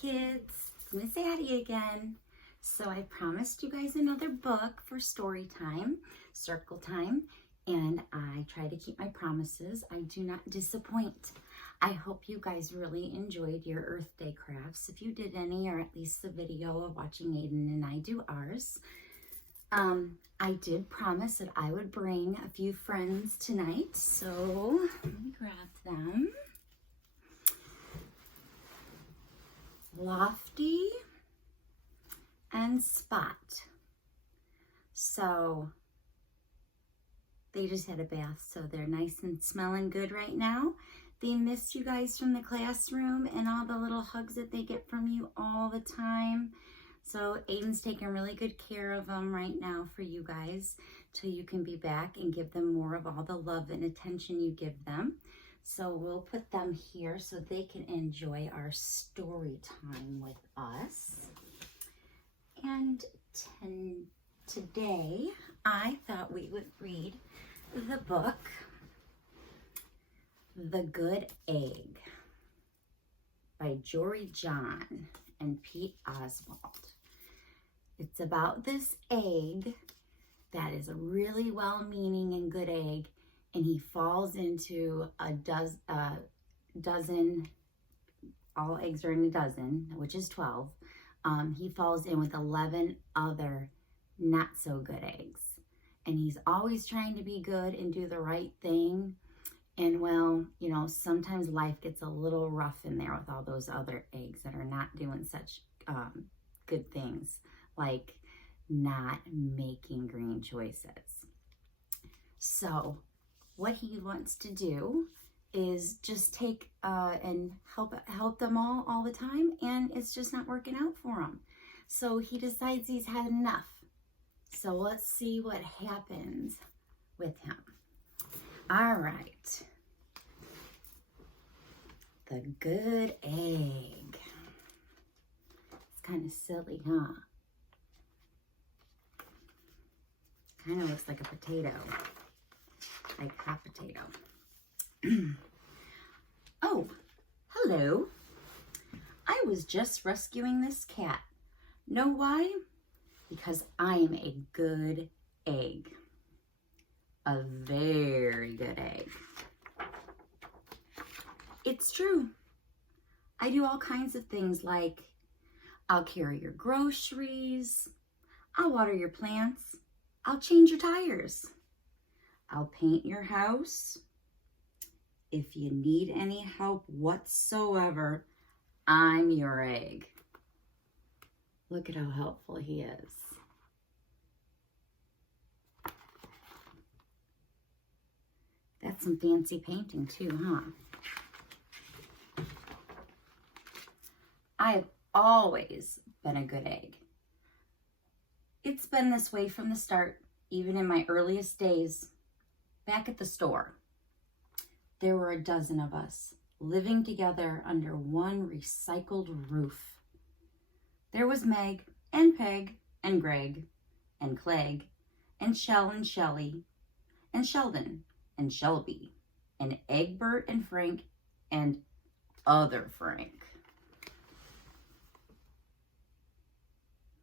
kids, Miss Addie again. So I promised you guys another book for story time, circle time, and I try to keep my promises. I do not disappoint. I hope you guys really enjoyed your Earth Day crafts. If you did any, or at least the video of watching Aiden and I do ours. I did promise that I would bring a few friends tonight, so let me grab them. Lofty and Spot. So they just had a bath, so they're nice and smelling good right now. They miss you guys from the classroom and all the little hugs that they get from you all the time. So Aiden's taking really good care of them right now for you guys till you can be back and give them more of all the love and attention you give them. So we'll put them here so they can enjoy our story time with us. And today I thought we would read the book, The Good Egg by Jory John and Pete Oswald. It's about this egg that is a really well-meaning and good egg, and he falls into a dozen, all eggs are in a dozen, which is 12. He falls in with 11 other not so good eggs. And he's always trying to be good and do the right thing. And well, you know, sometimes life gets a little rough in there with all those other eggs that are not doing such good things, like not making green choices. So what he wants to do is just take and help them all the time, and it's just not working out for him. So he decides he's had enough. So let's see what happens with him. All right. The Good Egg. It's kind of silly, huh? Kind of looks like a potato, like hot potato. Oh, hello. I was just rescuing this cat. Know why? Because I'm a good egg. A very good egg. It's true. I do all kinds of things, like I'll carry your groceries, I'll water your plants, I'll change your tires, I'll paint your house. If you need any help whatsoever, I'm your egg. Look at how helpful he is. That's some fancy painting too, huh? I've always been a good egg. It's been this way from the start, even in my earliest days. Back at the store, there were a dozen of us living together under one recycled roof. There was Meg and Peg and Greg and Clegg and Shell and Shelly and Sheldon and Shelby and Egbert and Frank and other Frank.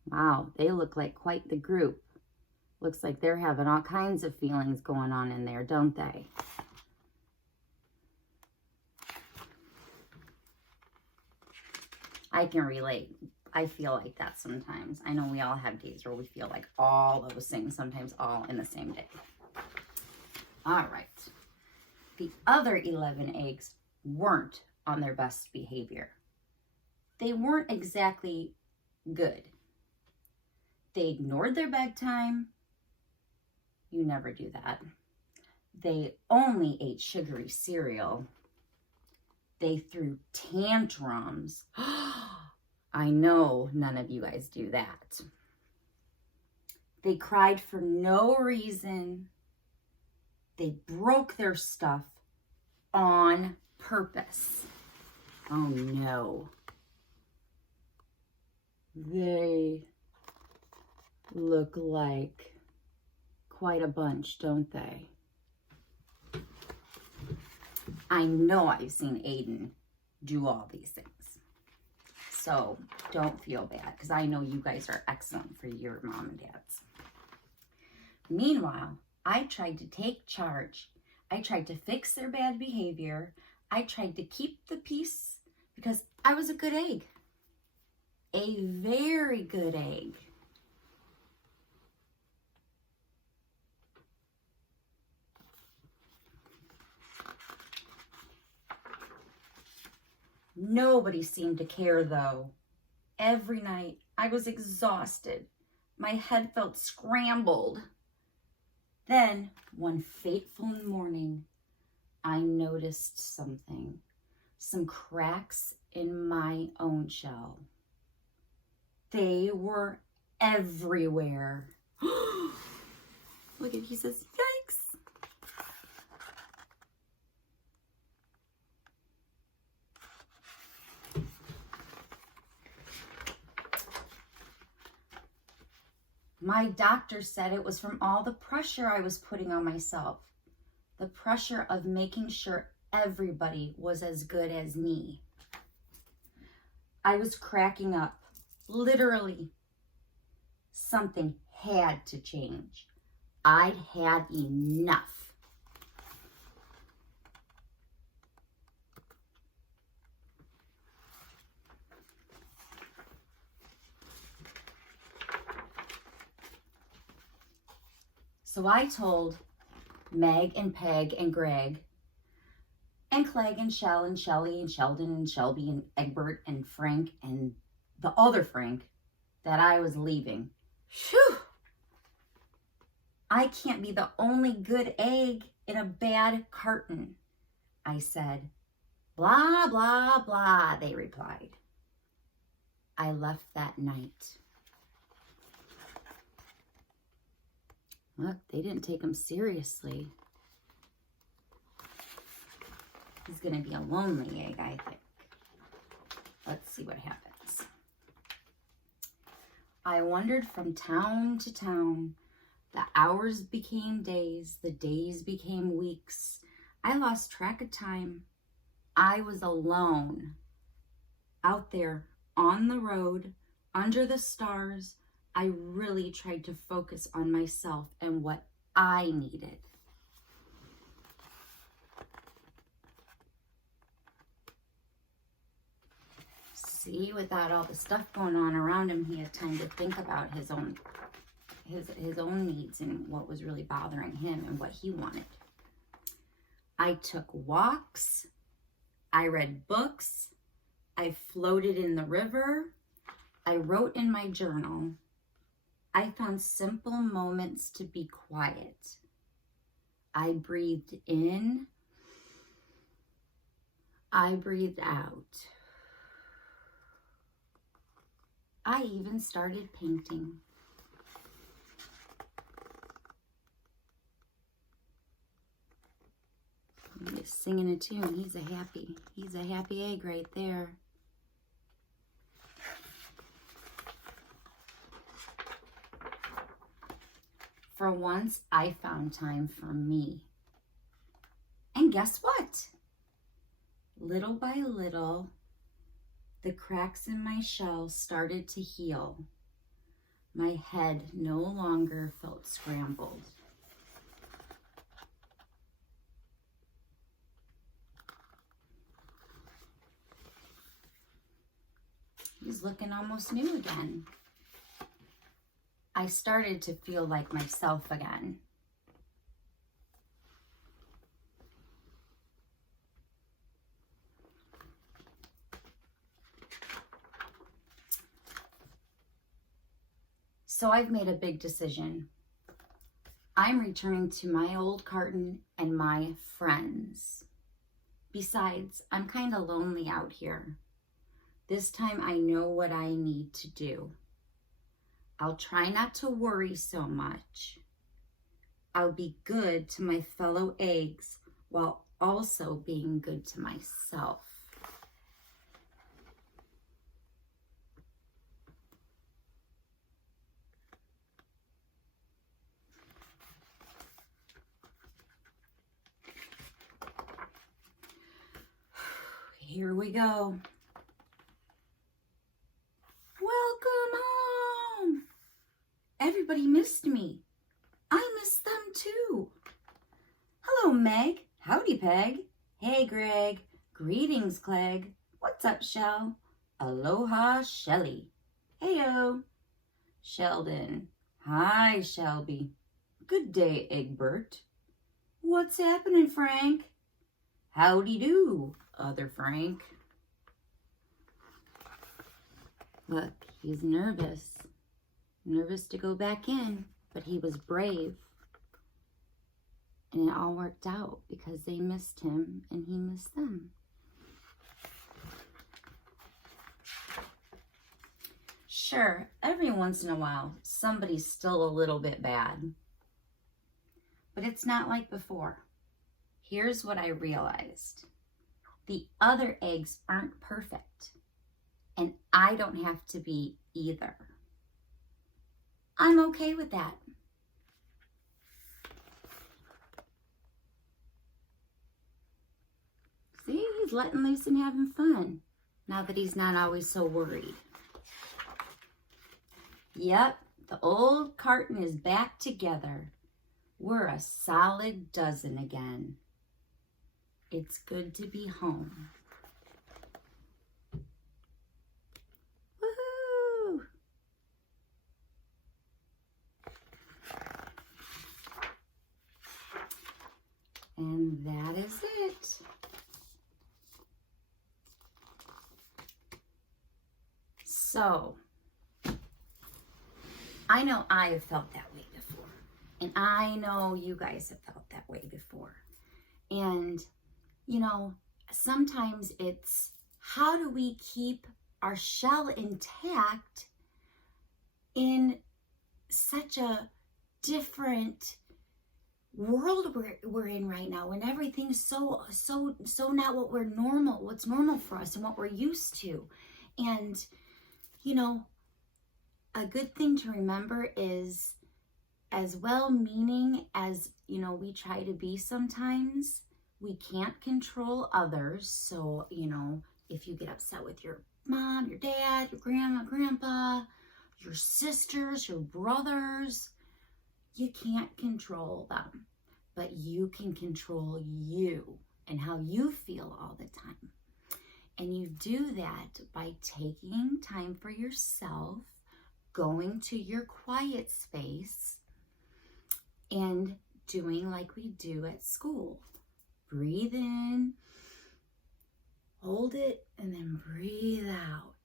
Wow, they look like quite the group. Looks like they're having all kinds of feelings going on in there, don't they? I can relate. I feel like that sometimes. I know we all have days where we feel like all those things, sometimes all in the same day. All right. The other 11 eggs weren't on their best behavior. They weren't exactly good. They ignored their bedtime. You never do that. They only ate sugary cereal. They threw tantrums. I know none of you guys do that. They cried for no reason. They broke their stuff on purpose. Oh no. They look like quite a bunch, don't they? I know I've seen Aiden do all these things. So don't feel bad, because I know you guys are excellent for your mom and dads. Meanwhile, I tried to take charge. I tried to fix their bad behavior. I tried to keep the peace because I was a good egg. A very good egg. Nobody seemed to care, though. Every night, I was exhausted. My head felt scrambled. Then, one fateful morning, I noticed something. Some cracks in my own shell. They were everywhere. Look at, he says, yikes. My doctor said it was from all the pressure I was putting on myself. The pressure of making sure everybody was as good as me. I was cracking up. Literally. Something had to change. I'd had enough. So I told Meg and Peg and Greg and Clegg and Shell and Shelly and Sheldon and Shelby and Egbert and Frank and the other Frank that I was leaving. Phew! I can't be the only good egg in a bad carton, I said. Blah, blah, blah, they replied. I left that night. Look, they didn't take him seriously. He's going to be a lonely egg, I think. Let's see what happens. I wandered from town to town. The hours became days. The days became weeks. I lost track of time. I was alone. Out there on the road, under the stars, I really tried to focus on myself and what I needed. See, without all the stuff going on around him, he had time to think about his own needs and what was really bothering him and what he wanted. I took walks. I read books. I floated in the river. I wrote in my journal. I found simple moments to be quiet. I breathed in. I breathed out. I even started painting. He's singing a tune. He's a happy egg right there. For once, I found time for me. And guess what? Little by little, the cracks in my shell started to heal. My head no longer felt scrambled. He's looking almost new again. I started to feel like myself again. So I've made a big decision. I'm returning to my old carton and my friends. Besides, I'm kind of lonely out here. This time I know what I need to do. I'll try not to worry so much. I'll be good to my fellow eggs while also being good to myself. Here we go. Everybody missed me. I missed them too. Hello, Meg. Howdy, Peg. Hey, Greg. Greetings, Clegg. What's up, Shell? Aloha, Shelly. Heyo. Sheldon. Hi, Shelby. Good day, Egbert. What's happening, Frank? Howdy do, other Frank. Look, he's nervous. Nervous to go back in, but he was brave. And it all worked out because they missed him and he missed them. Sure, every once in a while, somebody's still a little bit bad. But it's not like before. Here's what I realized. The other eggs aren't perfect. And I don't have to be either. I'm okay with that. See, he's letting loose and having fun. Now that he's not always so worried. Yep, the old carton is back together. We're a solid dozen again. It's good to be home. Woohoo! And that is it. So, I know I have felt that way before. And I know you guys have felt that way before. And, you know, sometimes it's how do we keep our shell intact in such a different world we're in right now, when everything's so not what's normal for us and what we're used to. And, you know, a good thing to remember is, as well-meaning as, you know, we try to be sometimes, we can't control others. So, you know, if you get upset with your mom, your dad, your grandma, grandpa, your sisters, your brothers, you can't control them, but you can control you and how you feel all the time. And you do that by taking time for yourself, going to your quiet space, and doing like we do at school. Breathe in, hold it, and then breathe out.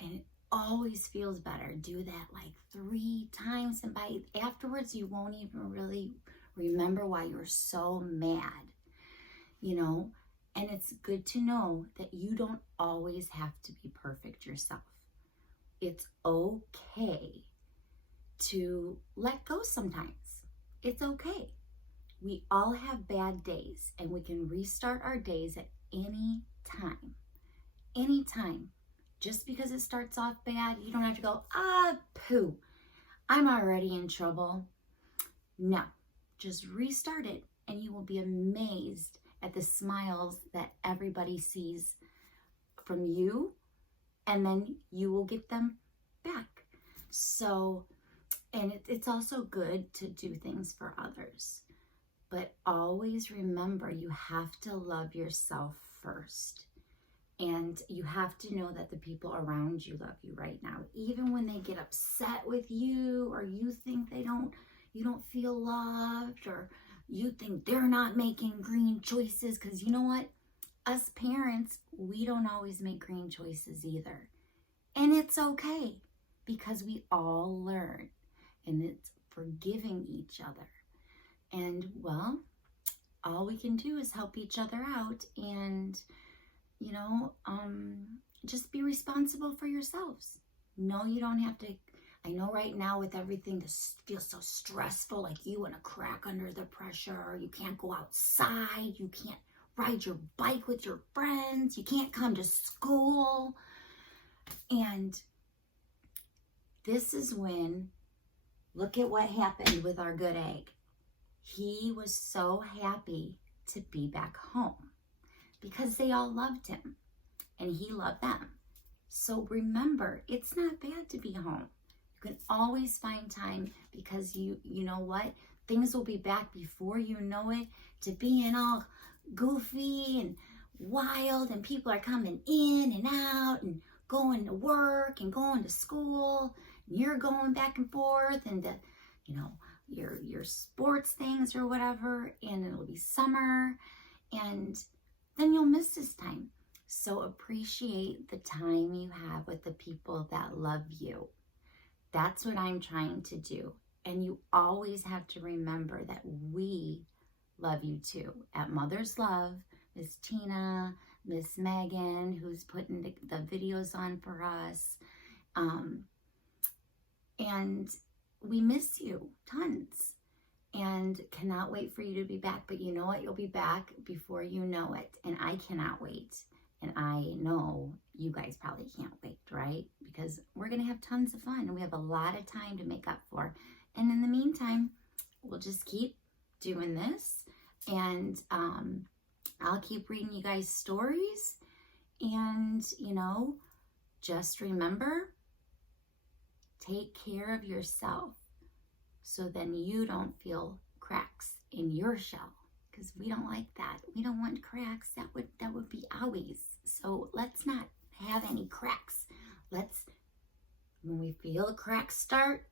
And it always feels better. Do that like 3 times, and by afterwards you won't even really remember why you're so mad, you know. And it's good to know that you don't always have to be perfect yourself. It's okay to let go sometimes. It's okay. We all have bad days, and we can restart our days at any time. Any time. Just because it starts off bad, you don't have to go, poo, I'm already in trouble. No, just restart it, and you will be amazed at the smiles that everybody sees from you, and then you will get them back. So, and it's also good to do things for others. But always remember, you have to love yourself first. And you have to know that the people around you love you right now. Even when they get upset with you, or you think you don't feel loved, or you think they're not making green choices. Because you know what? Us parents, we don't always make green choices either. And it's okay, because we all learn. And it's forgiving each other. And, well, all we can do is help each other out and, you know, just be responsible for yourselves. No, you don't have to. I know right now with everything, this feels so stressful, like you want to crack under the pressure. You can't go outside. You can't ride your bike with your friends. You can't come to school. And this is when, look at what happened with our good egg. He was so happy to be back home because they all loved him and he loved them. So remember, it's not bad to be home. You can always find time, because you know what? Things will be back before you know it to being all goofy and wild, and people are coming in and out and going to work and going to school, and you're going back and forth and to, you know, your sports things or whatever, and it'll be summer, and then you'll miss this time. So appreciate the time you have with the people that love you. That's what I'm trying to do. And you always have to remember that we love you too. At Mother's Love, Miss Tina, Miss Megan, who's putting the videos on for us. And we miss you tons and cannot wait for you to be back. But you know what? You'll be back before you know it. And I cannot wait. And I know you guys probably can't wait, right? Because we're going to have tons of fun and we have a lot of time to make up for. And in the meantime, we'll just keep doing this. And I'll keep reading you guys stories. And, you know, just remember, take care of yourself so then you don't feel cracks in your shell. Because we don't like that. We don't want cracks. That would be owies. So let's not have any cracks. Let's, when we feel a crack start,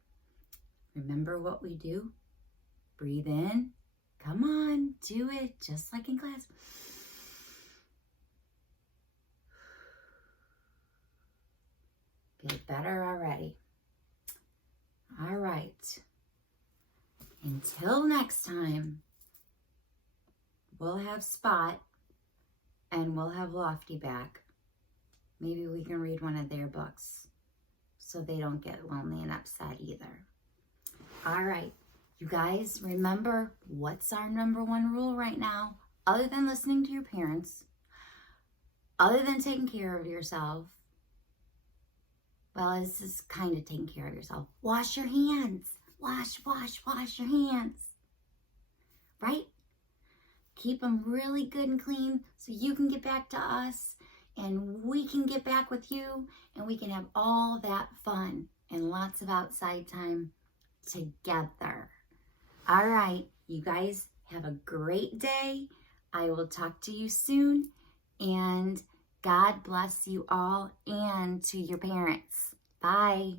remember what we do. Breathe in. Come on, do it just like in class. Feel better already. All right. Until next time. We'll have Spot and we'll have Lofty back. Maybe we can read one of their books so they don't get lonely and upset either. All right, you guys, remember, what's our number one rule right now? Other than listening to your parents, other than taking care of yourself, well, this is kind of taking care of yourself. Wash your hands. Wash your hands. Right? Keep them really good and clean so you can get back to us and we can get back with you and we can have all that fun and lots of outside time together. All right, you guys have a great day. I will talk to you soon, and God bless you all and to your parents. Bye.